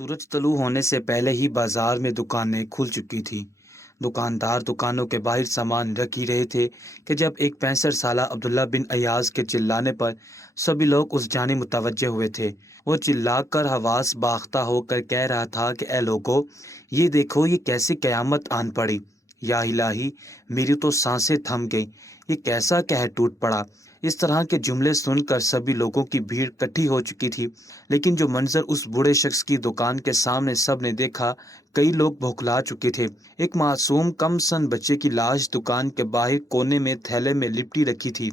سورج طلوع ہونے سے پہلے ہی بازار میں دکانیں کھل چکی تھیں۔ دکاندار دکانوں کے باہر سامان رکھ ہی رہے تھے کہ جب ایک 65 سالہ عبداللہ بن ایاز کے چلانے پر سبھی لوگ اس جانب متوجہ ہوئے تھے۔ وہ چلا کر حواس باختہ ہو کر کہہ رہا تھا کہ اے لوگو، یہ دیکھو، یہ کیسی قیامت آن پڑی۔ یا الہی، میری تو سانسیں تھم گئیں، یہ کیسا قہر ٹوٹ پڑا۔ اس طرح کے جملے سن کر سبھی لوگوں کی بھیڑ اکٹھی ہو چکی تھی، لیکن جو منظر اس بوڑھے شخص کی دکان کے سامنے سب نے دیکھا، کئی لوگ بھوکلا چکے تھے۔ ایک معصوم کم سن بچے کی لاش دکان کے باہر کونے میں تھیلے میں لپٹی رکھی تھی،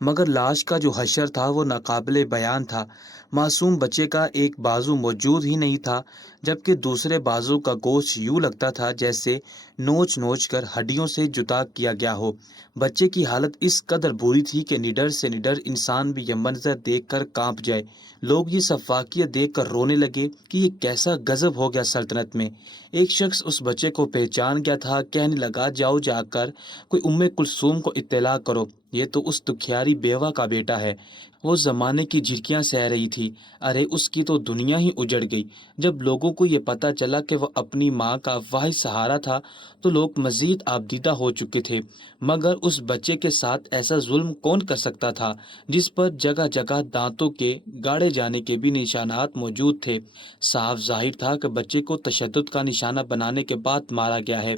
مگر لاش کا جو حشر تھا وہ ناقابل بیان تھا۔ معصوم بچے کا ایک بازو موجود ہی نہیں تھا، جبکہ دوسرے بازو کا گوشت یوں لگتا تھا جیسے نوچ نوچ کر ہڈیوں سے جدا کیا گیا ہو۔ بچے کی حالت اس قدر بری تھی کہ نڈر سے نڈر انسان بھی یہ منظر دیکھ کر کانپ جائے۔ لوگ یہ سب واقعہ دیکھ کر رونے لگے کہ یہ کیسا غضب ہو گیا سلطنت میں۔ ایک شخص اس بچے کو پہچان گیا تھا، کہنے لگا، جاؤ جا کر کوئی کلثوم کو اطلاع کرو، یہ تو اس دکھیاری بیوہ کا بیٹا ہے، وہ زمانے کی جھرکیاں سہ رہی تھی۔ ارے اس کی تو دنیا ہی اجڑ گئی۔ جب لوگوں کو یہ پتا چلا کہ وہ اپنی ماں کا واحد سہارا تھا تو لوگ مزید آبدیدہ ہو چکے تھے، مگر اس بچے کے ساتھ ایسا ظلم کون کر سکتا تھا جس پر جگہ جگہ دانتوں کے گاڑے جانے کے بھی نشانات موجود تھے۔ صاف ظاہر تھا کہ بچے کو تشدد کا نشانہ بنانے کے بعد مارا گیا ہے۔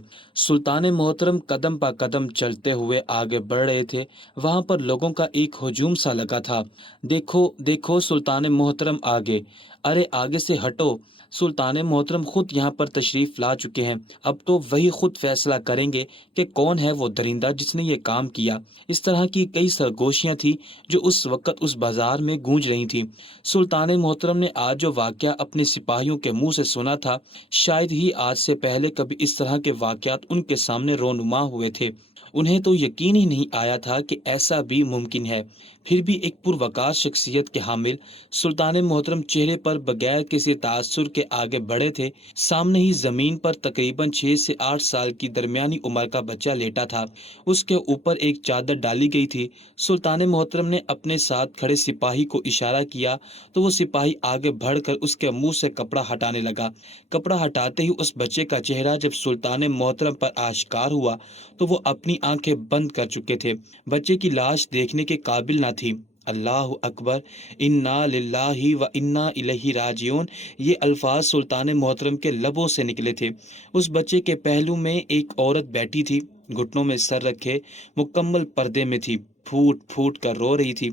سلطان محترم قدم پا قدم چلتے ہوئے آگے بڑھ رہے تھے۔ وہاں پر لوگوں کا ایک ہجوم سا لگا تھا۔ دیکھو دیکھو، سلطان محترم آگے، ارے آگے سے ہٹو، سلطان محترم خود یہاں پر تشریف لا چکے ہیں، اب تو وہی خود فیصلہ کریں گے کہ کون ہے وہ درندہ جس نے یہ کام کیا۔ اس طرح کی کئی سرگوشیاں تھیں جو اس وقت اس بازار میں گونج رہی تھیں۔ سلطان محترم نے آج جو واقعہ اپنے سپاہیوں کے منہ سے سنا تھا، شاید ہی آج سے پہلے کبھی اس طرح کے واقعات ان کے سامنے رونما ہوئے تھے۔ انہیں تو یقین ہی نہیں آیا تھا کہ ایسا بھی ممکن ہے۔ پھر بھی ایک پروقار شخصیت کے حامل سلطان محترم چہرے پر بغیر کسی تاثر کے آگے بڑھے تھے۔ سامنے ہی زمین پر تقریباً 6 سے 8 سال کی درمیانی عمر کا بچہ لیٹا تھا، اس کے اوپر ایک چادر ڈالی گئی تھی۔ سلطان محترم نے اپنے ساتھ کھڑے سپاہی کو اشارہ کیا تو وہ سپاہی آگے بڑھ کر اس کے منہ سے کپڑا ہٹانے لگا۔ کپڑا ہٹاتے ہی اس بچے کا چہرہ جب سلطان محترم پر آشکار ہوا تو وہ اپنی آنکھیں بند کر چکے تھے، بچے کی لاش دیکھنے کے قابل نہ تھی۔ اللہ اکبر، انا للہ و انا الیہ راجعون، یہ الفاظ سلطان محترم کے لبوں سے نکلے تھے۔ اس بچے کے پہلو میں ایک عورت بیٹھی تھی، گھٹنوں میں سر رکھے، مکمل پردے میں تھی، پھوٹ پھوٹ کر رو رہی تھی۔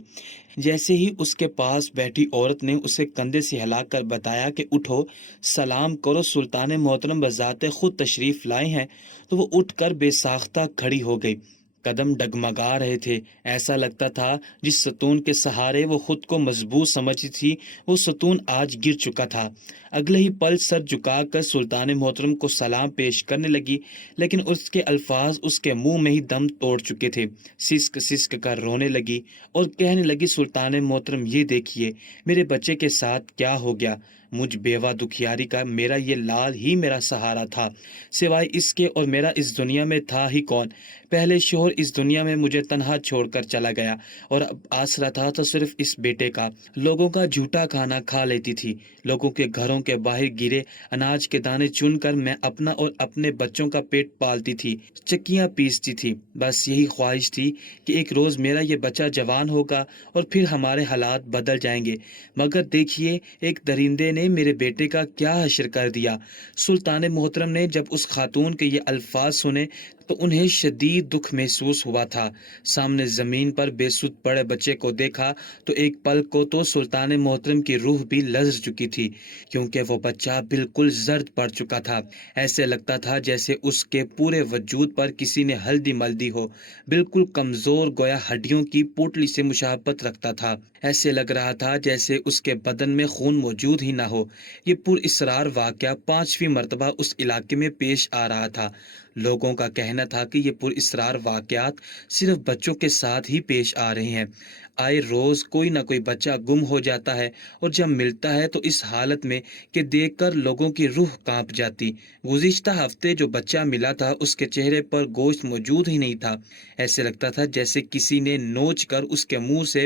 جیسے ہی اس کے پاس بیٹھی عورت نے اسے کندھے سے ہلا کر بتایا کہ اٹھو، سلام کرو، سلطان محترم بذات خود تشریف لائے ہیں، تو وہ اٹھ کر بے ساختہ کھڑی ہو گئی۔ قدم ڈگمگا رہے تھے، ایسا لگتا تھا جس ستون کے سہارے وہ خود کو مضبوط سمجھتی تھی وہ ستون آج گر چکا تھا۔ اگلے ہی پل سر جھکا کر سلطان محترم کو سلام پیش کرنے لگی، لیکن اس کے الفاظ اس کے منہ میں ہی دم توڑ چکے تھے۔ سسک سسک کر رونے لگی اور کہنے لگی، سلطان محترم یہ دیکھیے میرے بچے کے ساتھ کیا ہو گیا۔ مجھ بیوہ دکھیاری کا میرا یہ لال ہی میرا سہارا تھا، سوائے اس کے اور میرا اس دنیا میں تھا ہی کون۔ پہلے شوہر اس دنیا میں مجھے تنہا چھوڑ کر چلا گیا اور اب آسرا تھا تو صرف اس بیٹے کا۔ لوگوں کا جھوٹا کھانا کھا لیتی تھی، لوگوں کے گھروں کے باہر گرے اناج کے دانے چن کر میں اپنا اور اپنے بچوں کا پیٹ پالتی تھی، چکیاں پیستی تھی۔ بس یہی خواہش تھی کہ ایک روز میرا یہ بچہ جوان ہوگا اور پھر ہمارے حالات بدل جائیں گے، مگر دیکھیے ایک درندے نے میرے بیٹے کا کیا حشر کر دیا۔ سلطان محترم نے جب اس خاتون کے یہ الفاظ سنے تو انہیں شدید دکھ محسوس ہوا تھا۔ سامنے زمین پر بے سود پڑے بچے کو دیکھا تو ایک پل کو تو سلطان محترم کی روح بھی لرز چکی تھی، کیونکہ وہ بچہ بالکل زرد پڑ چکا تھا۔ ایسے لگتا تھا جیسے اس کے پورے وجود پر کسی نے ہلدی ملدی ہو، بالکل کمزور، گویا ہڈیوں کی پوٹلی سے مشابہت رکھتا تھا۔ ایسے لگ رہا تھا جیسے اس کے بدن میں خون موجود ہی نہ ہو۔ یہ پر اسرار واقعہ 5ویں مرتبہ اس علاقے میں پیش آ رہا تھا۔ لوگوں کا کہنا تھا کہ یہ پراسرار واقعات صرف بچوں کے ساتھ ہی پیش آ رہے ہیں۔ آئے روز کوئی نہ کوئی بچہ گم ہو جاتا ہے اور جب ملتا ہے تو اس حالت میں کہ دیکھ کر لوگوں کی روح کانپ جاتی۔ گزشتہ ہفتے جو بچہ ملا تھا اس کے چہرے پر گوشت موجود ہی نہیں تھا۔ ایسے لگتا تھا جیسے کسی نے نوچ کر اس کے منہ سے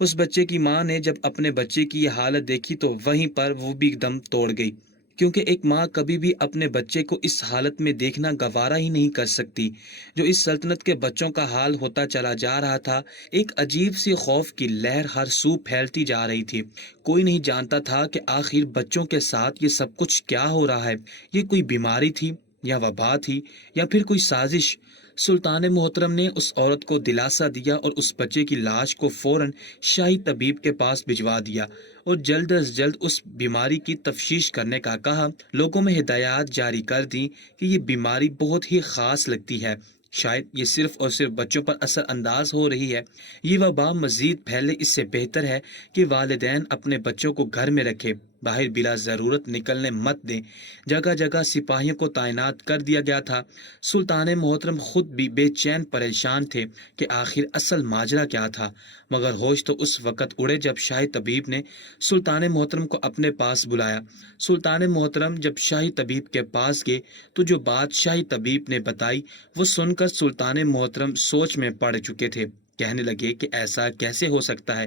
اس بچے کی ماں نے جب اپنے بچے کی یہ حالت دیکھی تو وہیں پر وہ بھی دم توڑ گئی، کیونکہ ایک ماں کبھی بھی اپنے بچے کو اس حالت میں دیکھنا گوارا ہی نہیں کر سکتی۔ جو اس سلطنت کے بچوں کا حال ہوتا چلا جا رہا تھا، ایک عجیب سی خوف کی لہر ہر سو پھیلتی جا رہی تھی۔ کوئی نہیں جانتا تھا کہ آخر بچوں کے ساتھ یہ سب کچھ کیا ہو رہا ہے۔ یہ کوئی بیماری تھی یا وبا تھی یا پھر کوئی سازش؟ سلطان محترم نے اس عورت کو دلاسا دیا اور اس بچے کی لاش کو فوراً شاہی طبیب کے پاس بھجوا دیا اور جلد از جلد اس بیماری کی تفتیش کرنے کا کہا۔ لوگوں میں ہدایات جاری کر دی کہ یہ بیماری بہت ہی خاص لگتی ہے، شاید یہ صرف اور صرف بچوں پر اثر انداز ہو رہی ہے۔ یہ وبا مزید پھیلے اس سے بہتر ہے کہ والدین اپنے بچوں کو گھر میں رکھے، باہر بلا ضرورت نکلنے مت دیں۔ جگہ جگہ سپاہیوں کو تعینات کر دیا گیا تھا۔ سلطان محترم خود بھی بے چین پریشان تھے کہ آخر اصل ماجرا کیا تھا، مگر ہوش تو اس وقت اڑے جب شاہی طبیب نے سلطان محترم کو اپنے پاس بلایا۔ سلطان محترم جب شاہی طبیب کے پاس گئے تو جو بات شاہی طبیب نے بتائی وہ سن کر سلطان محترم سوچ میں پڑ چکے تھے۔ کہنے لگے کہ ایسا کیسے ہو سکتا ہے،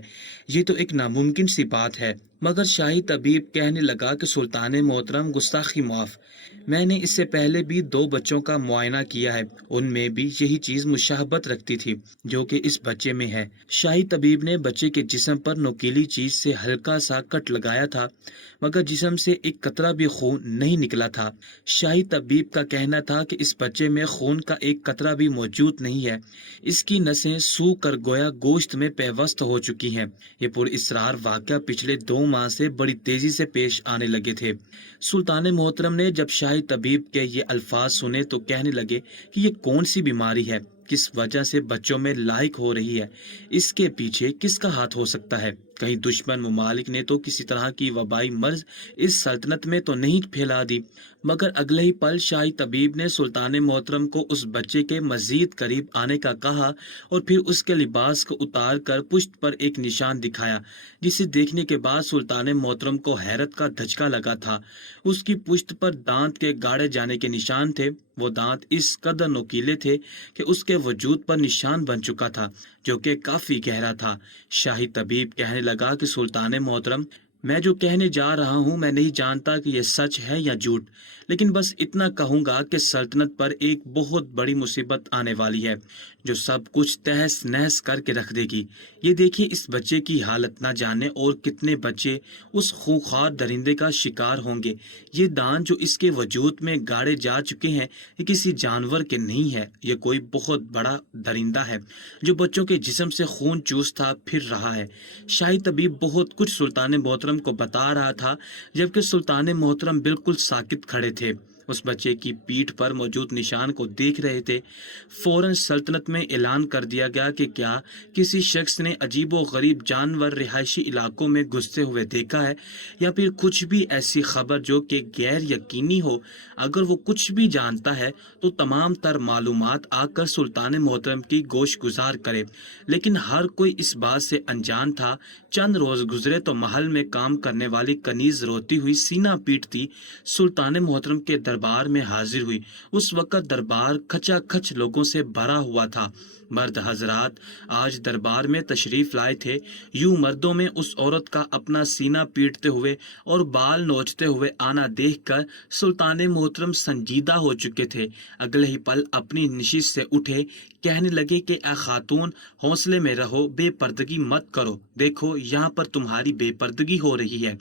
یہ تو ایک ناممکن سی بات ہے۔ مگر شاہی طبیب کہنے لگا کہ سلطان محترم گستاخی معاف، میں نے اس سے پہلے بھی 2 بچوں کا معائنہ کیا ہے، ان میں بھی یہی چیز مشابہت رکھتی تھی جو کہ اس بچے میں ہے۔ شاہی طبیب نے بچے کے جسم پر نوکیلی چیز سے ہلکا سا کٹ لگایا تھا، مگر جسم سے ایک قطرہ بھی خون نہیں نکلا تھا۔ شاہی طبیب کا کہنا تھا کہ اس بچے میں خون کا ایک قطرہ بھی موجود نہیں ہے، اس کی نسیں سو کر گویا گوشت میں پیوست ہو چکی ہیں۔ یہ پراسرار واقعہ پچھلے 2 ماہ سے بڑی تیزی سے پیش آنے لگے تھے۔ سلطان محترم نے جب شاہی طبیب کے یہ الفاظ سنے تو کہنے لگے کہ یہ کون سی بیماری ہے، کس وجہ سے بچوں میں لاحق ہو رہی ہے، اس کے پیچھے کس کا ہاتھ ہو سکتا ہے؟ کہیں دشمن ممالک نے تو کسی طرح کی وبائی مرض اس سلطنت میں تو نہیں پھیلا دی؟ مگر اگلے ہی پل شاہی طبیب نے سلطان محترم کو اس بچے کے مزید قریب آنے کا کہا اور پھر اس کے لباس کو اتار کر پشت پر ایک نشان دکھایا، جسے دیکھنے کے بعد سلطان محترم کو حیرت کا دھچکا لگا تھا۔ اس کی پشت پر دانت کے گاڑے جانے کے نشان تھے۔ وہ دانت اس قدر نوکیلے تھے کہ اس کے وجود پر نشان بن چکا تھا، جو کہ کافی گہرا تھا۔ شاہی طبیب کہنے لگا کہ سلطان محترم، میں جو کہنے جا رہا ہوں میں نہیں جانتا کہ یہ سچ ہے یا جھوٹ، لیکن بس اتنا کہوں گا کہ سلطنت پر ایک بہت بڑی مصیبت آنے والی ہے جو سب کچھ تہس نہس کر کے رکھ دے گی۔ یہ دیکھیے اس بچے کی حالت، نہ جانے اور کتنے بچے اس خونخوار درندے کا شکار ہوں گے۔ یہ دانت جو اس کے وجود میں گاڑے جا چکے ہیں یہ کسی جانور کے نہیں ہے، یہ کوئی بہت بڑا درندہ ہے جو بچوں کے جسم سے خون چوستا پھر رہا ہے۔ شاہی طبیب بہت کچھ سلطان محترم کو بتا رہا تھا، جبکہ سلطان محترم بالکل ساکت کھڑے تھے، اس بچے کی پیٹھ پر موجود نشان کو دیکھ رہے تھے۔ فوراً سلطنت میں اعلان کر دیا گیا کہ کیا کسی شخص نے عجیب و غریب جانور رہائشی علاقوں میں گھستے ہوئے دیکھا ہے، یا پھر کچھ بھی ایسی خبر جو کہ غیر یقینی ہو۔ اگر وہ کچھ بھی جانتا ہے تو تمام تر معلومات آ کر سلطان محترم کی گوش گزار کرے۔ لیکن ہر کوئی اس بات سے انجان تھا۔ چند روز گزرے تو محل میں کام کرنے والی کنیز روتی ہوئی سینہ پیٹتی سلطان محترم کے دربار میں حاضر ہوئی۔ اس وقت دربار کھچا کھچ لوگوں سے بھرا ہوا تھا۔ مرد حضرات آج دربار میں تشریف لائے تھے۔ یوں مردوں میں اس عورت کا اپنا سینہ پیٹتے ہوئے اور بال نوچتے ہوئے آنا دیکھ کر سلطان محترم سنجیدہ ہو چکے تھے۔ اگلے ہی پل اپنی نشست سے اٹھے، کہنے لگے کہ اے خاتون، حوصلے میں رہو، بے پردگی مت کرو۔ دیکھو یہاں پر تمہاری بے پردگی ہو رہی ہے،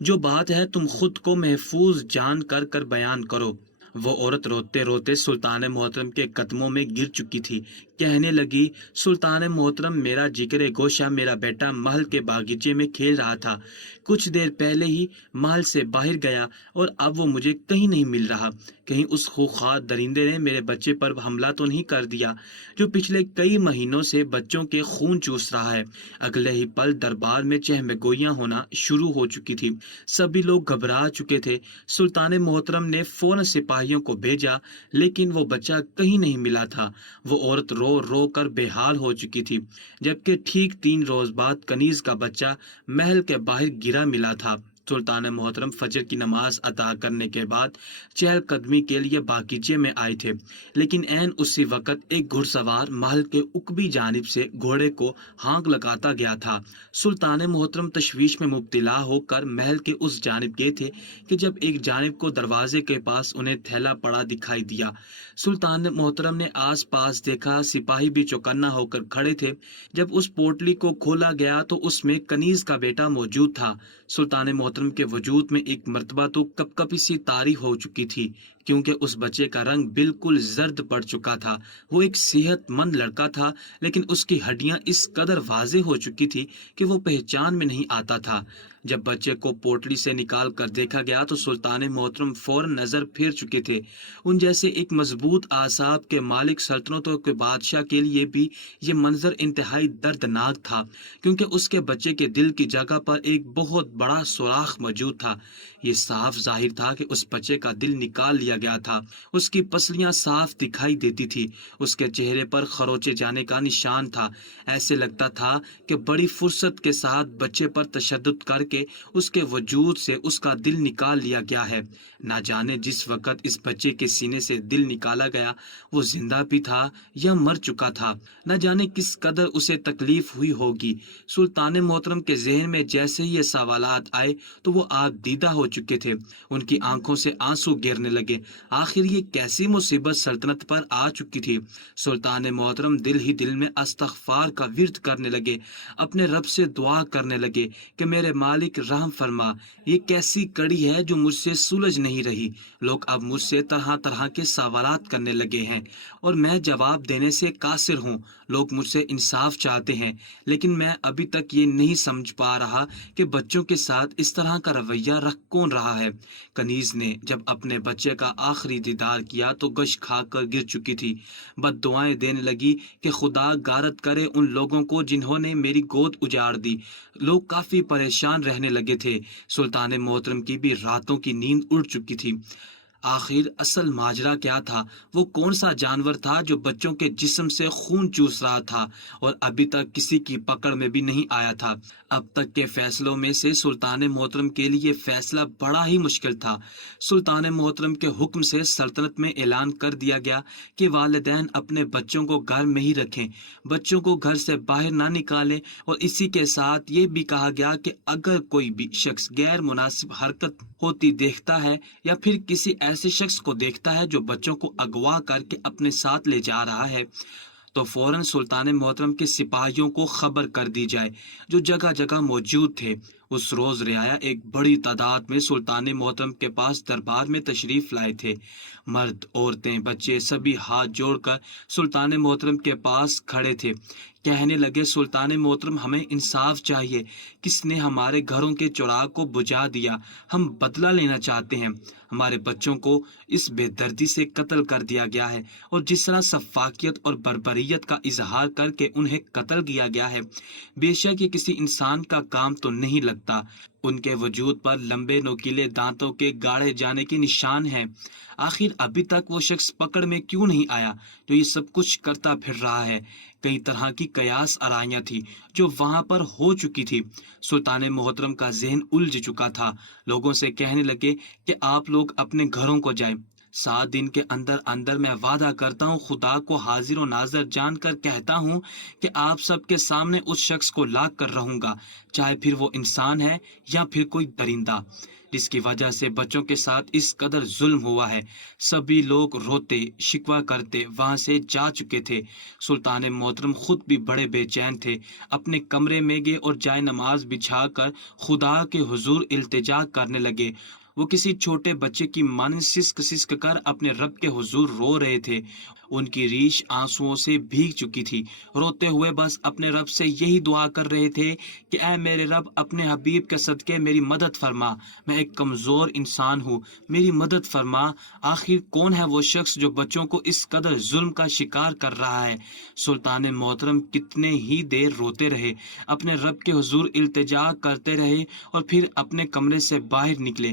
جو بات ہے تم خود کو محفوظ جان کر بیان کرو۔ وہ عورت روتے روتے سلطان محترم کے قدموں میں گر چکی تھی۔ کہنے لگی، سلطان محترم، میرا جگر گوشہ، میرا بیٹا محل کے باغیچے میں کھیل رہا تھا، کچھ دیر پہلے ہی محل سے باہر گیا اور اب وہ مجھے کہیں نہیں مل رہا۔ کہیں اس خونخوار درندے نے میرے بچے پر حملہ تو نہیں کر دیا جو پچھلے کئی مہینوں سے بچوں کے خون چوس رہا ہے۔ اگلے ہی پل دربار میں چہم گوئیاں ہونا شروع ہو چکی تھی۔ سبھی لوگ گھبرا چکے تھے۔ سلطان محترم نے فوراً سپاہی سپاہیوں کو بھیجا لیکن وہ بچہ کہیں نہیں ملا تھا۔ وہ عورت رو رو کر بے حال ہو چکی تھی، جبکہ ٹھیک 3 روز بعد کنیز کا بچہ محل کے باہر گرا ملا تھا۔ سلطان محترم فجر کی نماز ادا کرنے کے بعد چہل قدمی کے لیے باغیچے میں آئے تھے، لیکن عین اسی وقت ایک گھڑ سوار محل کے عقبی جانب سے گھوڑے کو ہانک لگاتا گیا تھا۔ سلطان محترم تشویش میں مبتلا ہو کر محل کے اس جانب گئے تھے کہ جب ایک جانب کو دروازے کے پاس انہیں تھیلا پڑا دکھائی دیا۔ سلطان محترم نے آس پاس دیکھا، سپاہی بھی چوکنا ہو کر کھڑے تھے۔ جب اس پوٹلی کو کھولا گیا تو اس میں کنیز کا بیٹا موجود تھا۔ سلطان محترم کے وجود میں ایک مرتبہ تو کپ کپی سی طاری ہو چکی تھی، کیونکہ اس بچے کا رنگ بالکل زرد پڑ چکا تھا۔ وہ ایک صحت مند لڑکا تھا، لیکن اس کی ہڈیاں اس قدر واضح ہو چکی تھی کہ وہ پہچان میں نہیں آتا تھا۔ جب بچے کو پوٹلی سے نکال کر دیکھا گیا تو سلطان محترم فوراً نظر پھیر چکے تھے۔ ان جیسے ایک مضبوط اعصاب کے مالک سلطنتوں کے بادشاہ کے لیے بھی یہ منظر انتہائی دردناک تھا، کیونکہ اس کے بچے کے دل کی جگہ پر ایک بہت بڑا سوراخ موجود تھا۔ یہ صاف ظاہر تھا کہ اس بچے کا دل نکال لیا گیا تھا۔ اس کی پسلیاں صاف دکھائی دیتی تھی، اس کے چہرے پر خروچے جانے کا نشان تھا۔ ایسے لگتا تھا کہ بڑی فرصت کے ساتھ بچے پر تشدد کر کے اس کے وجود سے اس کا دل نکال لیا گیا ہے۔ نہ جانے جس وقت اس بچے کے سینے سے دل نکالا گیا وہ زندہ بھی تھا یا مر چکا تھا۔ نہ جانے کس قدر اسے تکلیف ہوئی ہوگی۔ سلطان محترم کے ذہن میں جیسے ہی یہ سوالات آئے تو وہ آگ دیدہ ہو چکے تھے۔ ان کی آنکھوں سے آنسو گرنے لگے۔ آخر یہ کیسی مصیبت سلطنت پر آ چکی تھی؟ سلطان محترم دل ہی دل میں استغفار کا ورد کرنے لگے، اپنے رب سے دعا کرنے لگے کہ میرے مالک رحم فرما، یہ کیسی کڑی ہے جو مجھ سے سلجھ نہیں رہی۔ لوگ اب مجھ سے طرح طرح کے سوالات کرنے لگے ہیں اور میں جواب دینے سے قاصر ہوں۔ لوگ مجھ سے انصاف چاہتے ہیں، لیکن میں ابھی تک یہ نہیں سمجھ پا رہا کہ بچوں کے ساتھ اس طرح کا رویہ رکھ کون رہا ہے۔ کنیز نے جب اپنے بچے کا آخری دیدار کیا تو گش کھا کر گر چکی تھی۔ بد دعائیں دینے لگی کہ خدا غارت کرے ان لوگوں کو جنہوں نے میری گود اجاڑ دی۔ لوگ کافی پریشان رہنے لگے تھے۔ سلطان محترم کی بھی راتوں کی نیند اڑ چکی تھی۔ آخر اصل ماجرا کیا تھا؟ وہ کون سا جانور تھا جو بچوں کے جسم سے خون چوس رہا تھا اور ابھی تک کسی کی پکڑ میں بھی نہیں آیا تھا؟ اب تک کے فیصلوں میں سے سلطان محترم کے لیے فیصلہ بڑا ہی مشکل تھا۔ سلطان محترم کے حکم سے سلطنت میں اعلان کر دیا گیا کہ والدین اپنے بچوں کو گھر میں ہی رکھیں، بچوں کو گھر سے باہر نہ نکالیں، اور اسی کے ساتھ یہ بھی کہا گیا کہ اگر کوئی بھی شخص غیر مناسب حرکت ہوتی دیکھتا ہے یا پھر کسی ایسے شخص کو دیکھتا ہے جو بچوں کو اغوا کر کے اپنے ساتھ لے جا رہا ہے تو فوراً سلطان محترم کے سپاہیوں کو خبر کر دی جائے جو جگہ جگہ موجود تھے۔ اس روز رعایا ایک بڑی تعداد میں سلطان محترم کے پاس دربار میں تشریف لائے تھے۔ مرد، عورتیں، بچے سبھی ہاتھ جوڑ کر سلطان محترم کے پاس کھڑے تھے۔ کہنے لگے، سلطان محترم ہمیں انصاف چاہیے، کس نے ہمارے گھروں کے چراغ کو بجھا دیا؟ ہم بدلہ لینا چاہتے ہیں۔ ہمارے بچوں کو اس بے دردی سے قتل کر دیا گیا ہے اور جس طرح سفاکیت اور بربریت کا اظہار کر کے انہیں قتل کیا گیا ہے، بے شک یہ کسی انسان کا کام تو نہیں لگتا۔ ان کے وجود پر لمبے نوکیلے دانتوں کے گاڑے جانے کے نشان ہیں۔ آخر ابھی تک وہ شخص پکڑ میں کیوں نہیں آیا جو یہ سب کچھ کرتا پھر رہا ہے؟ کئی طرح کی قیاس آرائیاں تھی جو وہاں پر ہو چکی تھی۔ سلطان محترم کا ذہن الجھ چکا تھا۔ لوگوں سے کہنے لگے کہ آپ لوگ اپنے گھروں کو جائیں۔ 7 دن کے اندر اندر میں وعدہ کرتا ہوں، خدا کو حاضر و ناظر جان کر کہتا ہوں کہ آپ سب کے سامنے اس شخص کو لا کر رہوں گا، چاہے پھر وہ انسان ہے یا پھر کوئی درندہ، جس کی وجہ سے بچوں کے ساتھ اس قدر ظلم ہوا ہے۔ سبھی لوگ روتے شکوہ کرتے وہاں سے جا چکے تھے۔ سلطان محترم خود بھی بڑے بے چین تھے۔ اپنے کمرے میں گئے اور جائے نماز بچھا کر خدا کے حضور التجا کرنے لگے۔ وہ کسی چھوٹے بچے کی مانند سسک سسک کر اپنے رب کے حضور رو رہے تھے۔ ان کی ریش آنسوؤں سے بھیگ چکی تھی۔ روتے ہوئے بس اپنے رب سے یہی دعا کر رہے تھے کہ اے میرے رب، اپنے حبیب کے صدقے میری مدد فرما، میں ایک کمزور انسان ہوں، میری مدد فرما۔ آخر کون ہے وہ شخص جو بچوں کو اس قدر ظلم کا شکار کر رہا ہے؟ سلطان محترم کتنے ہی دیر روتے رہے، اپنے رب کے حضور التجا کرتے رہے اور پھر اپنے کمرے سے باہر نکلے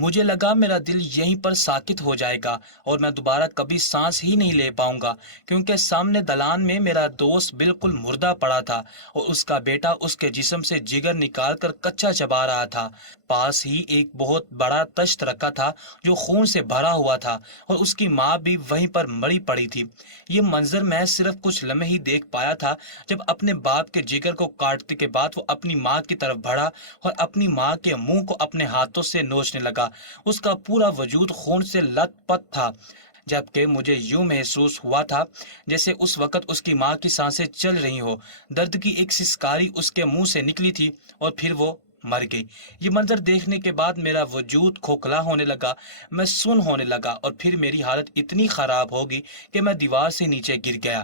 مجھے لگا میرا دل یہیں پر ساکت ہو جائے گا اور میں دوبارہ کبھی سانس ہی نہیں لے پاؤں گا، کیونکہ سامنے دلان میں میرا دوست بالکل مردہ پڑا تھا اور اس کا بیٹا اس کے جسم سے جگر نکال کر کچا چبا رہا تھا۔ پاس ہی ایک بہت بڑا تشت رکھا تھا جو خون سے بھرا ہوا تھا اور اس کی ماں بھی وہیں پر مری پڑی تھی۔ یہ منظر میں صرف کچھ لمحے ہی دیکھ پایا تھا۔ جب اپنے باپ کے جگر کو کاٹنے کے بعد وہ اپنی ماں کی طرف بڑھا اور اپنی ماں کے منہ کو اپنے ہاتھوں سے نوچنے لگا۔ اس کا پورا وجود خون سے لت پت تھا، جبکہ مجھے یوں محسوس ہوا تھا جیسے اس وقت اس کی ماں کی سانسیں چل رہی ہو۔ درد کی ایک سسکاری اس کے منہ سے نکلی تھی اور پھر وہ مر گئی۔ یہ منظر دیکھنے کے بعد میرا وجود کھوکھلا ہونے لگا، میں سن ہونے لگا اور پھر میری حالت اتنی خراب ہوگی کہ میں دیوار سے نیچے گر گیا۔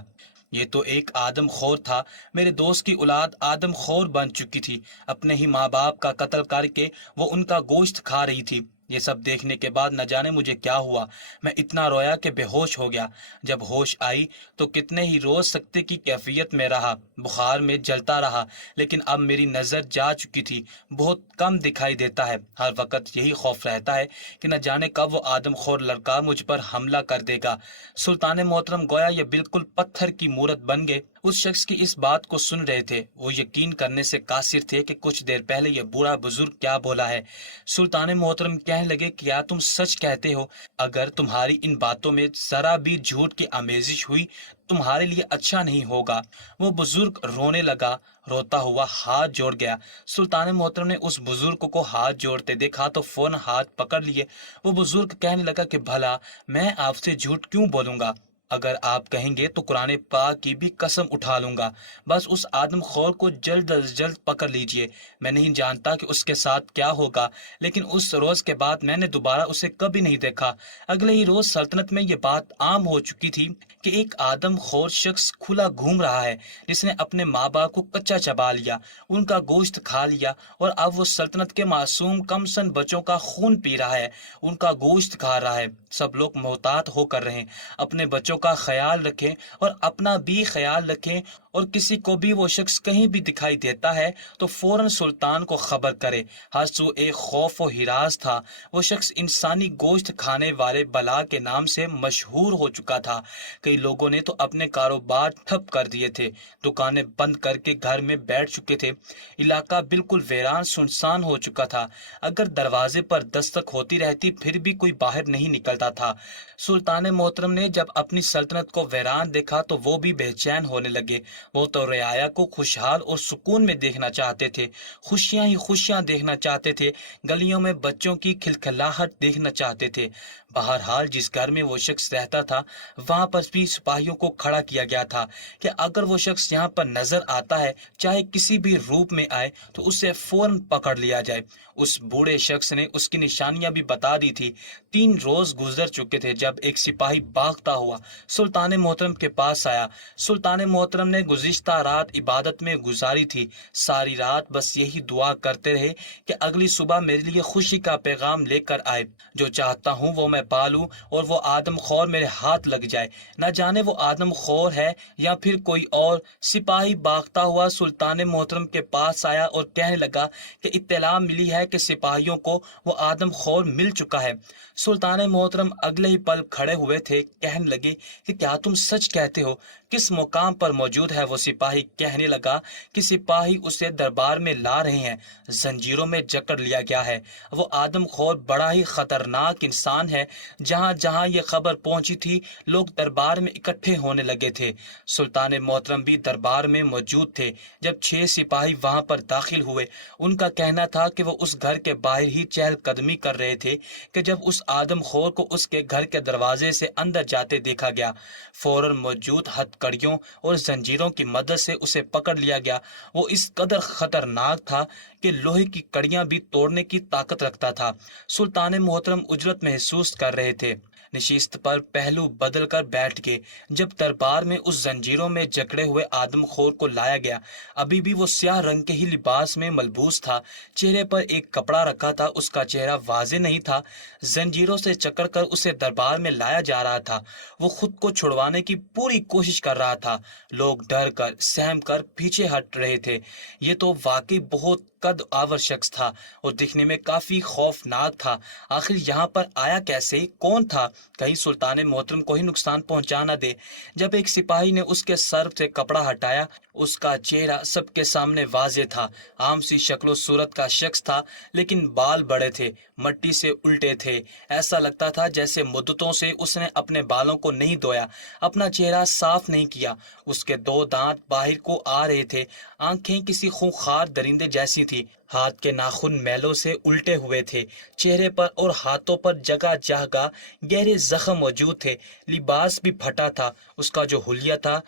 یہ تو ایک آدم خور تھا۔ میرے دوست کی اولاد آدم خور بن چکی تھی۔ اپنے ہی ماں باپ کا قتل کر کے وہ ان کا گوشت کھا رہی تھی۔ یہ سب دیکھنے کے بعد نہ جانے مجھے کیا ہوا، میں اتنا رویا کہ بے ہوش ہو گیا۔ جب ہوش آئی تو کتنے ہی روز سکتے کی کیفیت میں رہا، بخار میں جلتا رہا، لیکن اب میری نظر جا چکی تھی، بہت کم دکھائی دیتا ہے۔ ہر وقت یہی خوف رہتا ہے کہ نہ جانے کب وہ آدم خور لڑکا مجھ پر حملہ کر دے گا۔ سلطان محترم گویا یہ بالکل پتھر کی مورت بن گئے۔ اس شخص کی اس بات کو سن رہے تھے، وہ یقین کرنے سے قاصر تھے کہ کچھ دیر پہلے یہ بوڑھا بزرگ کیا بولا ہے۔ سلطان محترم کہنے لگے، کیا تم سچ کہتے ہو؟ اگر تمہاری ان باتوں میں ذرا بھی جھوٹ کی آمیزش ہوئی تمہارے لیے اچھا نہیں ہوگا۔ وہ بزرگ رونے لگا، روتا ہوا ہاتھ جوڑ گیا۔ سلطان محترم نے اس بزرگ کو ہاتھ جوڑتے دیکھا تو فوراً ہاتھ پکڑ لیے۔ وہ بزرگ کہنے لگا کہ بھلا میں آپ سے جھوٹ کیوں بولوں گا؟ اگر آپ کہیں گے تو قرآن پاک کی بھی قسم اٹھا لوں گا۔ بس اس آدم خور کو جلد از جلد پکڑ لیجئے۔ میں نہیں جانتا کہ اس کے ساتھ کیا ہوگا، لیکن اس روز کے بعد میں نے دوبارہ اسے کبھی نہیں دیکھا۔ اگلے ہی روز سلطنت میں یہ بات عام ہو چکی تھی کہ ایک آدم خور شخص کھلا گھوم رہا ہے، جس نے اپنے ماں باپ کو کچا چبا لیا، ان کا گوشت کھا لیا اور اب وہ سلطنت کے معصوم کم سن بچوں کا خون پی رہا ہے، ان کا گوشت کھا رہا ہے۔ سب لوگ محتاط ہو کر رہیں، اپنے بچوں کا خیال رکھیں اور اپنا بھی خیال رکھیں، اور کسی کو بھی وہ شخص کہیں بھی دکھائی دیتا ہے تو فوراً سلطان کو خبر کرے۔ ہر سو ایک خوف و ہراس تھا۔ وہ شخص انسانی گوشت کھانے والے بلا کے نام سے مشہور ہو چکا تھا۔ کئی لوگوں نے تو اپنے کاروبار ٹھپ کر دیے تھے، دکانیں بند کر کے گھر میں بیٹھ چکے تھے۔ علاقہ بالکل ویران سنسان ہو چکا تھا۔ اگر دروازے پر دستک ہوتی رہتی پھر بھی کوئی باہر نہیں نکلتا تھا۔ سلطان محترم نے جب اپنی سلطنت کو ویران دیکھا تو وہ بھی بے چین ہونے لگے۔ وہ تو رعایا کو خوشحال اور سکون میں دیکھنا چاہتے تھے، خوشیاں ہی خوشیاں دیکھنا چاہتے تھے، گلیوں میں بچوں کی کھلکھلاہٹ دیکھنا چاہتے تھے۔ بہرحال جس گھر میں وہ شخص رہتا تھا وہاں پر بھی سپاہیوں کو کھڑا کیا گیا تھا کہ اگر وہ شخص یہاں پر نظر آتا ہے، چاہے کسی بھی روپ میں آئے، تو اسے فوراً پکڑ لیا جائے۔ اس بوڑھے شخص نے اس کی نشانیاں بھی بتا دی تھی۔ 3 روز گزر چکے تھے جب ایک سپاہی بھاگتا ہوا سلطان محترم کے پاس آیا۔ سلطان محترم نے گزشتہ رات عبادت میں گزاری تھی، ساری رات بس یہی دعا کرتے رہے کہ اگلی صبح میرے لیے خوشی کا پیغام لے کر آئے، جو چاہتا ہوں وہ میں پالوں اور وہ آدم خور میرے ہاتھ لگ جائے۔ نہ جانے وہ آدم خور ہے یا پھر کوئی اور۔ سپاہی بھاگتا ہوا سلطان محترم کے پاس آیا اور کہنے لگا کہ اطلاع ملی ہے کہ سپاہیوں کو وہ آدم خور مل چکا ہے۔ سلطان محترم اگلے ہی پل کھڑے ہوئے تھے، کہنے لگے کہ کیا تم سچ کہتے ہو؟ کس مقام پر موجود ہے وہ سپاہی؟ کہنے لگا کہ سپاہی اسے دربار میں لا رہے ہیں، زنجیروں میں جکڑ لیا گیا ہے۔ وہ آدم خور بڑا ہی خطرناک انسان ہے۔ جہاں جہاں یہ خبر پہنچی تھی لوگ دربار میں اکٹھے ہونے لگے تھے۔ سلطان محترم بھی دربار میں موجود تھے جب 6 سپاہی وہاں پر داخل ہوئے۔ ان کا کہنا تھا کہ وہ اس گھر کے باہر ہی چہل قدمی کر رہے تھے کہ جب اس آدم خور کو اس کے گھر کے دروازے سے اندر جاتے دیکھا گیا۔ فوراً موجود ہتھکڑیوں اور زنجیروں کی مدد سے اسے پکڑ لیا گیا۔ وہ اس قدر خطرناک تھا کہ لوہے کی کڑیاں بھی توڑنے کی طاقت رکھتا تھا۔ سلطان محترم اجرت محسوس کر رہے تھے۔ نشست پر پہلو بدل کر بیٹھ گئے۔ جب دربار میں اس زنجیروں میں جکڑے ہوئے آدم خور کو لایا گیا، ابھی بھی وہ سیاہ رنگ کے ہی لباس میں ملبوس تھا، چہرے پر ایک کپڑا رکھا تھا، اس کا چہرہ واضح نہیں تھا۔ زنجیروں سے جکڑ کر اسے دربار میں لایا جا رہا تھا، وہ خود کو چھڑوانے کی پوری کوشش کر رہا تھا۔ لوگ ڈر کر سہم کر پیچھے ہٹ رہے تھے۔ یہ تو واقعی بہت قد آور شخص تھا اور دکھنے میں کافی خوفناک تھا۔ آخر یہاں پر آیا کیسے؟ کون تھا؟ کہیں سلطان محترم کو ہی نقصان پہنچا نہ دے۔ جب ایک سپاہی نے اس کے سر سے کپڑا ہٹایا، اس کا چہرہ سب کے سامنے واضح تھا۔ عام سی شکل و صورت کا شخص تھا، لیکن بال بڑے تھے، مٹی سے الٹے تھے۔ ایسا لگتا تھا جیسے مدتوں سے اس نے اپنے بالوں کو نہیں دھویا، اپنا چہرہ صاف نہیں کیا۔ اس کے دو دانت باہر کو آ رہے تھے، آنکھیں کسی خونخوار درندے جیسی تھی، ہاتھ کے ناخن میلوں سے الٹے ہوئے تھے، چہرے پر اور ہاتھوں پر جگہ جگہ گہرے زخم موجود تھے، لباس بھی پھٹا تھا۔ اس کا جو حلیہ تھا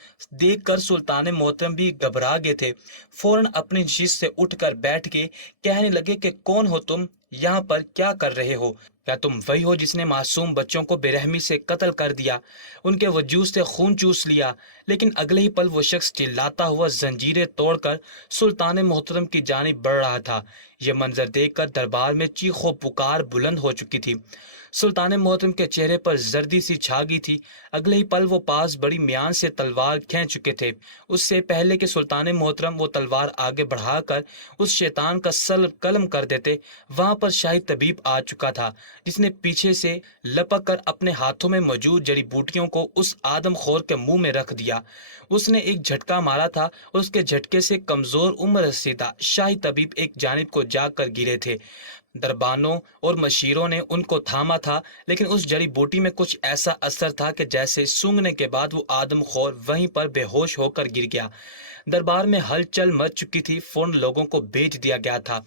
دیکھ کر سلطان محترم بھی گھبرا گئے تھے۔ فوراً اپنی نشست سے اٹھ کر بیٹھ کے کہنے لگے کہ کون ہو تم؟ یہاں پر کیا کر رہے ہو؟ کیا تم وہی ہو جس نے معصوم بچوں کو بے رحمی سے قتل کر دیا، ان کے وجود سے خون چوس لیا؟ لیکن اگلے ہی پل وہ شخص چلاتا ہوا زنجیریں توڑ کر سلطان محترم کی جانب بڑھ رہا تھا۔ یہ منظر دیکھ کر دربار میں چیخ و پکار بلند ہو چکی تھی۔ سلطان محترم کے چہرے پر زردی سی چھا گئی تھی۔ اگلے ہی پل وہ پاس بڑی میان سے تلوار کھینچ چکے تھے۔ اس سے پہلے کہ سلطان محترم وہ تلوار آگے بڑھا کر اس شیطان کا سر قلم کر دیتے، وہاں پر شاہی طبیب آ چکا تھا، جس نے پیچھے سے لپک کر اپنے ہاتھوں میں موجود جڑی بوٹیوں کو اس آدم خور کے منہ میں رکھ دیا۔ اس نے ایک جھٹکا مارا تھا اور اس کے جھٹکے سے کمزور عمر رسیدہ شاہی طبیب ایک جانب کو جا کر گرے تھے۔ دربانوں اور مشیروں نے ان کو تھاما تھا، لیکن اس جڑی بوٹی میں کچھ ایسا اثر تھا کہ جیسے سونگنے کے بعد وہ آدم خور وہیں پر بے ہوش ہو کر گر گیا۔ دربار میں ہلچل مچ چکی تھی، فوراً لوگوں کو بھیج دیا گیا تھا۔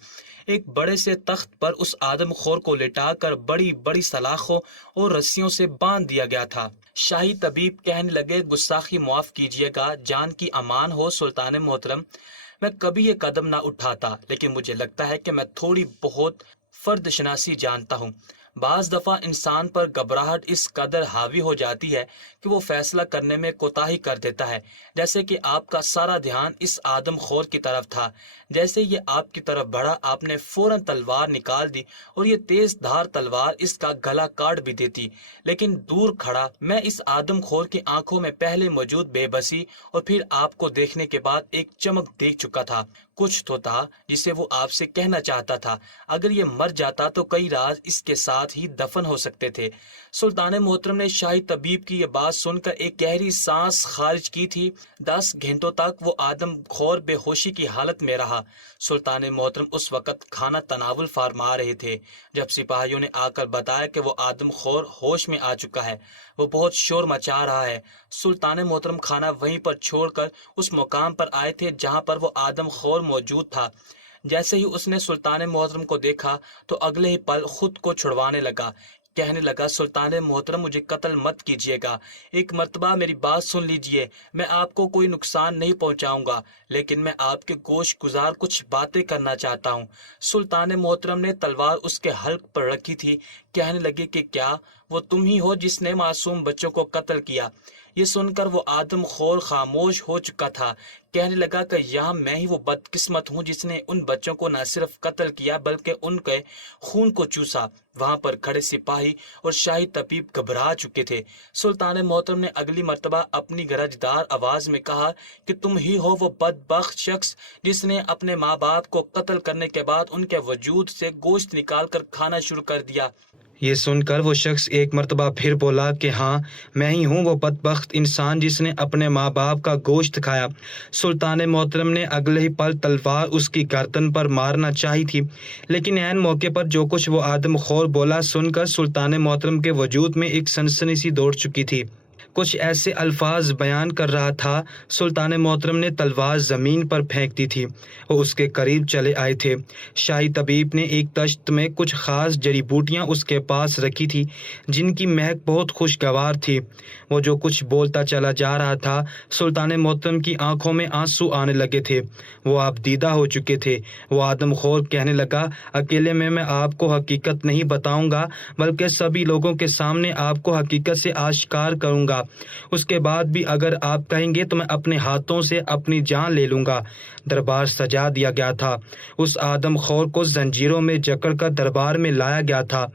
ایک بڑے سے تخت پر اس آدم خور کو لٹا کر بڑی بڑی سلاخوں اور رسیوں سے باندھ دیا گیا تھا۔ شاہی طبیب کہنے لگے، گستاخی معاف کیجیے گا، جان کی امان ہو سلطان محترم، میں کبھی یہ قدم نہ اٹھاتا، لیکن مجھے لگتا ہے کہ میں تھوڑی بہت فرد شناسی جانتا ہوں۔ بعض دفعہ انسان پر گھبراہٹ اس قدر حاوی ہو جاتی ہے کہ وہ فیصلہ کرنے میں کوتاہی کر دیتا ہے، جیسے کہ آپ کا سارا دھیان اس آدم خور کی طرف تھا۔ جیسے یہ آپ کی طرف بڑھا، آپ نے فوراً تلوار نکال دی اور یہ تیز دھار تلوار اس کا گلا کاٹ بھی دیتی، لیکن دور کھڑا میں اس آدم خور کی آنکھوں میں پہلے موجود بے بسی اور پھر آپ کو دیکھنے کے بعد ایک چمک دیکھ چکا تھا۔ کچھ تو تھا جسے وہ آپ سے کہنا چاہتا تھا۔ اگر یہ مر جاتا تو کئی راز اس کے ساتھ ہی دفن ہو سکتے تھے۔ سلطان محترم نے شاہی طبیب کی یہ بات سن کر ایک گہری سانس خارج کی تھی۔ 10 گھنٹوں تک وہ آدم خور بے ہوشی کی حالت میں رہا۔ سلطان محترم اس وقت کھانا تناول فرما رہے تھے جب سپاہیوں نے آ کر بتایا کہ وہ آدم خور ہوش میں آ چکا ہے، وہ بہت شور مچا رہا ہے۔ سلطان محترم کھانا وہیں پر چھوڑ کر اس مقام پر آئے تھے جہاں پر وہ آدم خور موجود تھا۔ جیسے ہی اس نے سلطان محترم کو دیکھا تو اگلے ہی پل خود کو چھڑوانے لگا، کہنے لگا، سلطان محترم مجھے قتل مت کیجیے گا، ایک مرتبہ میری بات سن لیجیے، میں آپ کو کوئی نقصان نہیں پہنچاؤں گا، لیکن میں آپ کے گوش گزار کچھ باتیں کرنا چاہتا ہوں۔ سلطان محترم نے تلوار اس کے حلق پر رکھی تھی، کہنے لگے کہ کیا وہ تم ہی ہو جس نے معصوم بچوں کو قتل کیا؟ یہ سن کر وہ آدم خور خاموش ہو چکا تھا، کہنے لگا کہ یہاں میں ہی وہ بدقسمت ہوں جس نے ان بچوں کو نہ صرف قتل کیا بلکہ ان کے خون کو چوسا۔ وہاں پر کھڑے سپاہی اور شاہی طبیب گھبرا چکے تھے۔ سلطان محترم نے اگلی مرتبہ اپنی گرجدار آواز میں کہا کہ تم ہی ہو وہ بدبخت شخص جس نے اپنے ماں باپ کو قتل کرنے کے بعد ان کے وجود سے گوشت نکال کر کھانا شروع کر دیا۔ یہ سن کر وہ شخص ایک مرتبہ پھر بولا کہ ہاں، میں ہی ہوں وہ بدبخت انسان جس نے اپنے ماں باپ کا گوشت کھایا۔ سلطان محترم نے اگلے ہی پل تلوار اس کی گردن پر مارنا چاہی تھی، لیکن عین موقع پر جو کچھ وہ آدم خور بولا سن کر سلطان محترم کے وجود میں ایک سنسنی سی دوڑ چکی تھی۔ کچھ ایسے الفاظ بیان کر رہا تھا۔ سلطان محترم نے تلوار زمین پر پھینک دی تھی۔ وہ اس کے قریب چلے آئے تھے۔ شاہی طبیب نے ایک تشت میں کچھ خاص جڑی بوٹیاں اس کے پاس رکھی تھی جن کی مہک بہت خوشگوار تھی۔ وہ جو کچھ بولتا چلا جا رہا تھا، سلطان محترم کی آنکھوں میں آنسو آنے لگے تھے۔ وہ اب دیدہ ہو چکے تھے۔ وہ آدم خور کہنے لگا، اکیلے میں آپ کو حقیقت نہیں بتاؤں گا بلکہ سبھی لوگوں کے سامنے آپ کو حقیقت سے آشکار کروں گا۔ اس کے بعد بھی اگر آپ کہیں گے تو میں اپنے ہاتھوں سے اپنی جان لے لوں گا۔ دربار سجا دیا گیا تھا۔ اس آدم خور کو زنجیروں میں جکڑ کر دربار میں لایا گیا تھا۔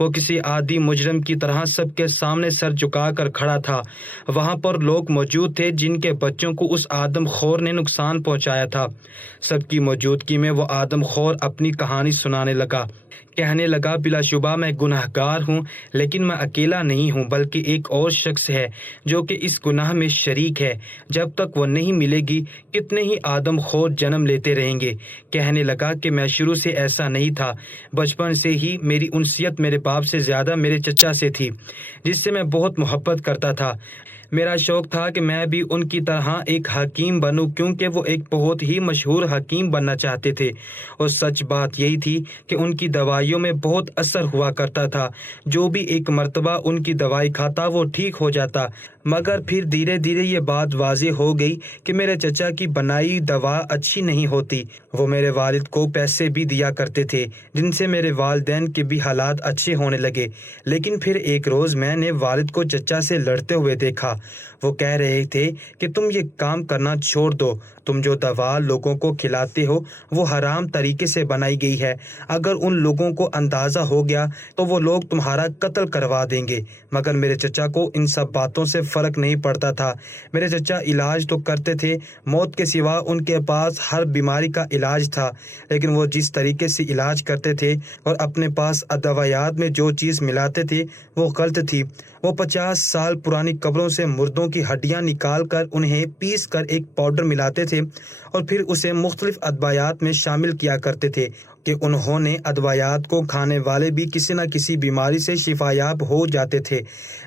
وہ کسی عادی مجرم کی طرح سب کے سامنے سر جھکا کر کھڑا تھا۔ وہاں پر لوگ موجود تھے جن کے بچوں کو اس آدم خور نے نقصان پہنچایا تھا۔ سب کی موجودگی میں وہ آدم خور اپنی کہانی سنانے لگا۔ کہنے لگا، بلا شبہ میں گناہگار ہوں، لیکن میں اکیلا نہیں ہوں بلکہ ایک اور شخص ہے جو کہ اس گناہ میں شریک ہے۔ جب تک وہ نہیں ملے گی کتنے ہی آدم خور جنم لیتے رہیں گے۔ کہنے لگا کہ میں شروع سے ایسا نہیں تھا۔ بچپن سے ہی میری انسیت میرے باپ سے زیادہ میرے چچا سے تھی، جس سے میں بہت محبت کرتا تھا۔ میرا شوق تھا کہ میں بھی ان کی طرح ایک حکیم بنوں، کیونکہ وہ ایک بہت ہی مشہور حکیم بننا چاہتے تھے۔ اور سچ بات یہی تھی کہ ان کی دوائیوں میں بہت اثر ہوا کرتا تھا۔ جو بھی ایک مرتبہ ان کی دوائی کھاتا وہ ٹھیک ہو جاتا۔ مگر پھر دھیرے دھیرے یہ بات واضح ہو گئی کہ میرے چچا کی بنائی دوا اچھی نہیں ہوتی۔ وہ میرے والد کو پیسے بھی دیا کرتے تھے جن سے میرے والدین کے بھی حالات اچھے ہونے لگے۔ لیکن پھر ایک روز میں نے والد کو چچا سے لڑتے ہوئے دیکھا۔ وہ کہہ رہے تھے کہ تم یہ کام کرنا چھوڑ دو۔ تم جو دوا لوگوں کو کھلاتے ہو وہ حرام طریقے سے بنائی گئی ہے۔ اگر ان لوگوں کو اندازہ ہو گیا تو وہ لوگ تمہارا قتل کروا دیں گے۔ مگر میرے چچا کو ان سب باتوں سے فرق نہیں پڑتا تھا۔ میرے چچا علاج تو کرتے تھے، موت کے سوا ان کے پاس ہر بیماری کا علاج تھا، لیکن وہ جس طریقے سے علاج کرتے تھے اور اپنے پاس ادویات میں جو چیز ملاتے تھے وہ غلط تھی۔ وہ 50 سال پرانی قبروں سے مردوں کی ہڈیاں نکال کر انہیں پیس کر ایک پاؤڈر ملاتے تھے اور پھر اسے مختلف ادویات میں شامل کیا کرتے تھے کہ انہوں نے ادویات کو کھانے والے بھی کسی نہ کسی بیماری سے شفایاب ہو جاتے تھے۔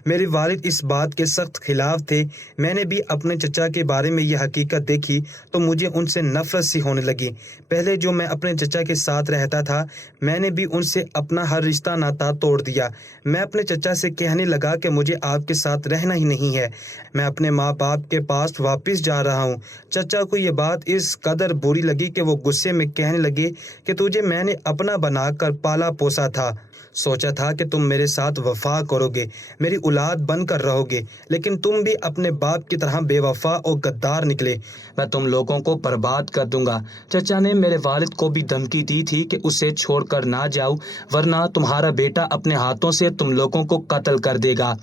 میرے والد اس بات کے سخت خلاف تھے۔ میں نے بھی اپنے چچا کے بارے میں یہ حقیقت دیکھی تو مجھے ان سے نفرت سی ہونے لگی۔ پہلے جو میں اپنے چچا کے ساتھ رہتا تھا میں نے بھی ان سے اپنا ہر رشتہ ناتا توڑ دیا۔ میں اپنے چچا سے کہنے لگا کہ مجھے آپ کے ساتھ رہنا ہی نہیں ہے، میں اپنے ماں باپ کے پاس واپس جا رہا ہوں۔ چچا کو یہ بات اس قدر بری لگی کہ وہ غصے میں کہنے لگے کہ تجھے میں نے اپنا بنا کر پالا پوسا تھا، سوچا تھا کہ تم میرے ساتھ وفا کرو گے، میری اولاد بن کر رہو گے، لیکن تم بھی اپنے باپ کی طرح بے وفا اور غدار نکلے۔ میں تم لوگوں کو برباد کر دوں گا۔ چچا نے میرے والد کو بھی دھمکی دی تھی کہ اسے چھوڑ کر نہ جاؤ ورنہ تمہارا بیٹا اپنے ہاتھوں سے تم لوگوں کو قتل کر دے گا۔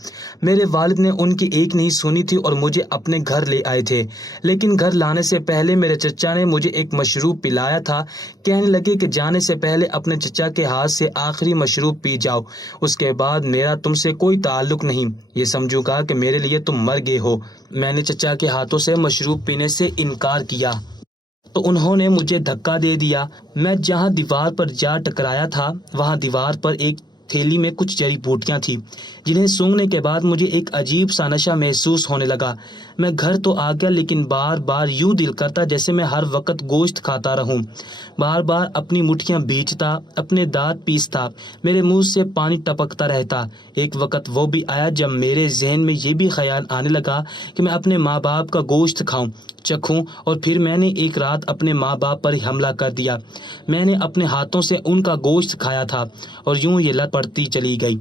میرے والد نے ان کی ایک نہیں سنی تھی اور مجھے اپنے گھر لے آئے تھے، لیکن گھر لانے سے پہلے میرے چچا نے مجھے ایک مشروب پلایا تھا۔ کہنے لگے کہ جانے سے پہلے اپنے چچا کے ہاتھ سے آخری مشروب پی جاؤ، اس کے بعد میرا تم سے کوئی تعلق نہیں، یہ سمجھوں گا کہ میرے لیے تم مر گئے ہو۔ میں نے چچا کے ہاتھوں سے مشروب پینے سے انکار کیا تو انہوں نے مجھے دھکا دے دیا۔ میں جہاں دیوار پر جا ٹکرایا تھا وہاں دیوار پر ایک تھیلی میں کچھ جڑی بوٹیاں تھیں جنہیں سونگھنے کے بعد مجھے ایک عجیب سا نشہ محسوس ہونے لگا۔ میں گھر تو آ گیا لیکن بار بار یوں دل کرتا جیسے میں ہر وقت گوشت کھاتا رہوں۔ بار بار اپنی مٹھیاں بیچتا، اپنے دانت پیستا، میرے منہ سے پانی ٹپکتا رہتا۔ ایک وقت وہ بھی آیا جب میرے ذہن میں یہ بھی خیال آنے لگا کہ میں اپنے ماں باپ کا گوشت کھاؤں، چکھوں، اور پھر میں نے ایک رات اپنے ماں باپ پر ہی حملہ کر دیا۔ میں نے اپنے ہاتھوں سے ان کا گوشت کھایا تھا اور یوں یہ لت پڑتی چلی گئی۔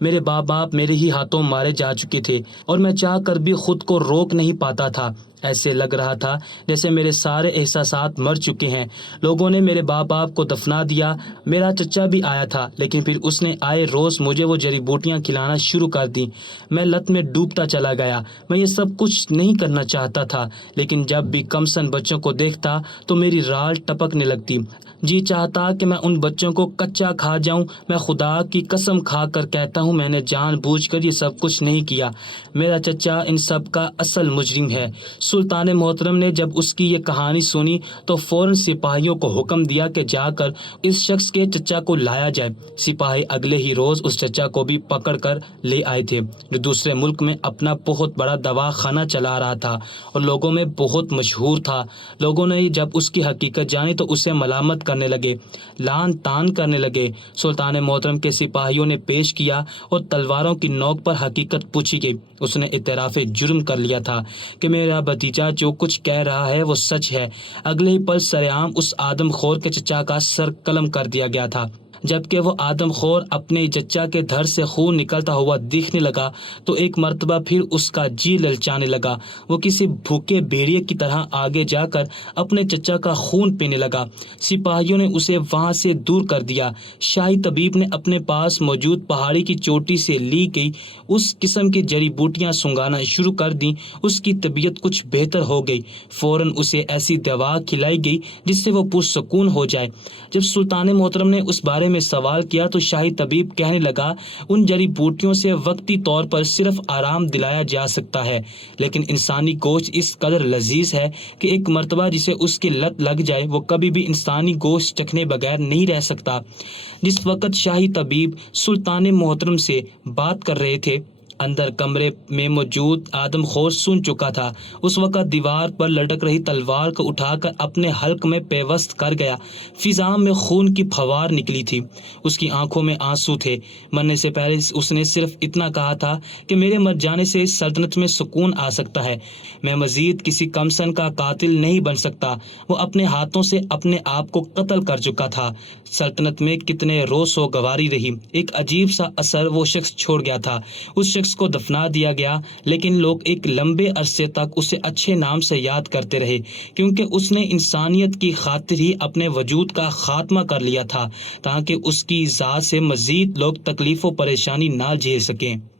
میرے ماں باپ میرے ہی ہاتھوں مارے جا چکے تھے اور میں چاہ کر بھی خود کو روک نہیں پاتا تھا۔ ایسے لگ رہا تھا جیسے میرے سارے احساسات مر چکے ہیں۔ لوگوں نے میرے ماں باپ کو دفنا دیا۔ میرا چچا بھی آیا تھا لیکن پھر اس نے آئے روز مجھے وہ جڑی بوٹیاں کھلانا شروع کر دیں۔ میں لت میں ڈوبتا چلا گیا۔ میں یہ سب کچھ نہیں کرنا چاہتا تھا، لیکن جب بھی کمسن بچوں کو دیکھتا تو میری رال ٹپکنے لگتی۔ جی چاہتا کہ میں ان بچوں کو کچا کھا جاؤں۔ میں خدا کی قسم کھا کر کہتا ہوں میں نے جان بوجھ کر یہ سب کچھ نہیں کیا۔ میرا چچا ان سب کا اصل مجرم ہے۔ سلطان محترم نے جب اس کی یہ کہانی سنی تو فوراً سپاہیوں کو حکم دیا کہ جا کر اس شخص کے چچا کو لایا جائے۔ سپاہی اگلے ہی روز اس چچا کو بھی پکڑ کر لے آئے تھے، جو دوسرے ملک میں اپنا بہت بڑا دواخانہ چلا رہا تھا اور لوگوں میں بہت مشہور تھا۔ لوگوں نے جب اس کی حقیقت جانی تو اسے ملامت کرنے لگے، لعن طعن کرنے لگے۔ سلطان محترم کے سپاہیوں نے پیش کیا اور تلواروں کی نوک پر حقیقت پوچھی گئی۔ اس نے اعتراف جرم کر لیا تھا کہ میرا بھتیجا جو کچھ کہہ رہا ہے وہ سچ ہے۔ اگلے ہی پل سرعام اس آدم خور کے چچا کا سر قلم کر دیا گیا تھا۔ جبکہ وہ آدم خور اپنے چچا کے دھڑ سے خون نکلتا ہوا دکھنے لگا تو ایک مرتبہ پھر اس کا جی للچانے لگا۔ وہ کسی بھوکے بھیڑیے کی طرح آگے جا کر اپنے چچا کا خون پینے لگا۔ سپاہیوں نے اسے وہاں سے دور کر دیا۔ شاہی طبیب نے اپنے پاس موجود پہاڑی کی چوٹی سے لی گئی اس قسم کی جڑی بوٹیاں سنگانا شروع کر دیں۔ اس کی طبیعت کچھ بہتر ہو گئی۔ فوراً اسے ایسی دوا کھلائی گئی جس سے وہ پرسکون ہو جائے۔ جب سلطان محترم نے اس بارے میں سوال کیا تو شاہی طبیب کہنے لگا، ان جڑی بوٹیوں سے وقتی طور پر صرف آرام دلایا جا سکتا ہے، لیکن انسانی گوشت اس قدر لذیذ ہے کہ ایک مرتبہ جسے اس کی لت لگ جائے وہ کبھی بھی انسانی گوشت چکھنے بغیر نہیں رہ سکتا۔ جس وقت شاہی طبیب سلطان محترم سے بات کر رہے تھے، اندر کمرے میں موجود آدم خور سن چکا تھا۔ اس وقت دیوار پر لٹک رہی تلوار کو اٹھا کر اپنے حلق میں پیوست کر گیا۔ فضا میں خون کی پھوار نکلی تھی۔ اس کی آنکھوں میں آنسو تھے۔ مرنے سے پہلے اس نے صرف اتنا کہا تھا کہ میرے مر جانے سے اس سلطنت میں سکون آ سکتا ہے۔ میں مزید کسی کمسن کا قاتل نہیں بن سکتا۔ وہ اپنے ہاتھوں سے اپنے آپ کو قتل کر چکا تھا۔ سلطنت میں کتنے روس و گواری رہی۔ ایک عجیب سا اثر وہ شخص چھوڑ گیا تھا۔ اس شخص کو دفنا دیا گیا، لیکن لوگ ایک لمبے عرصے تک اسے اچھے نام سے یاد کرتے رہے، کیونکہ اس نے انسانیت کی خاطر ہی اپنے وجود کا خاتمہ کر لیا تھا تاکہ اس کی ذات سے مزید لوگ تکلیف و پریشانی نہ جھیل سکیں۔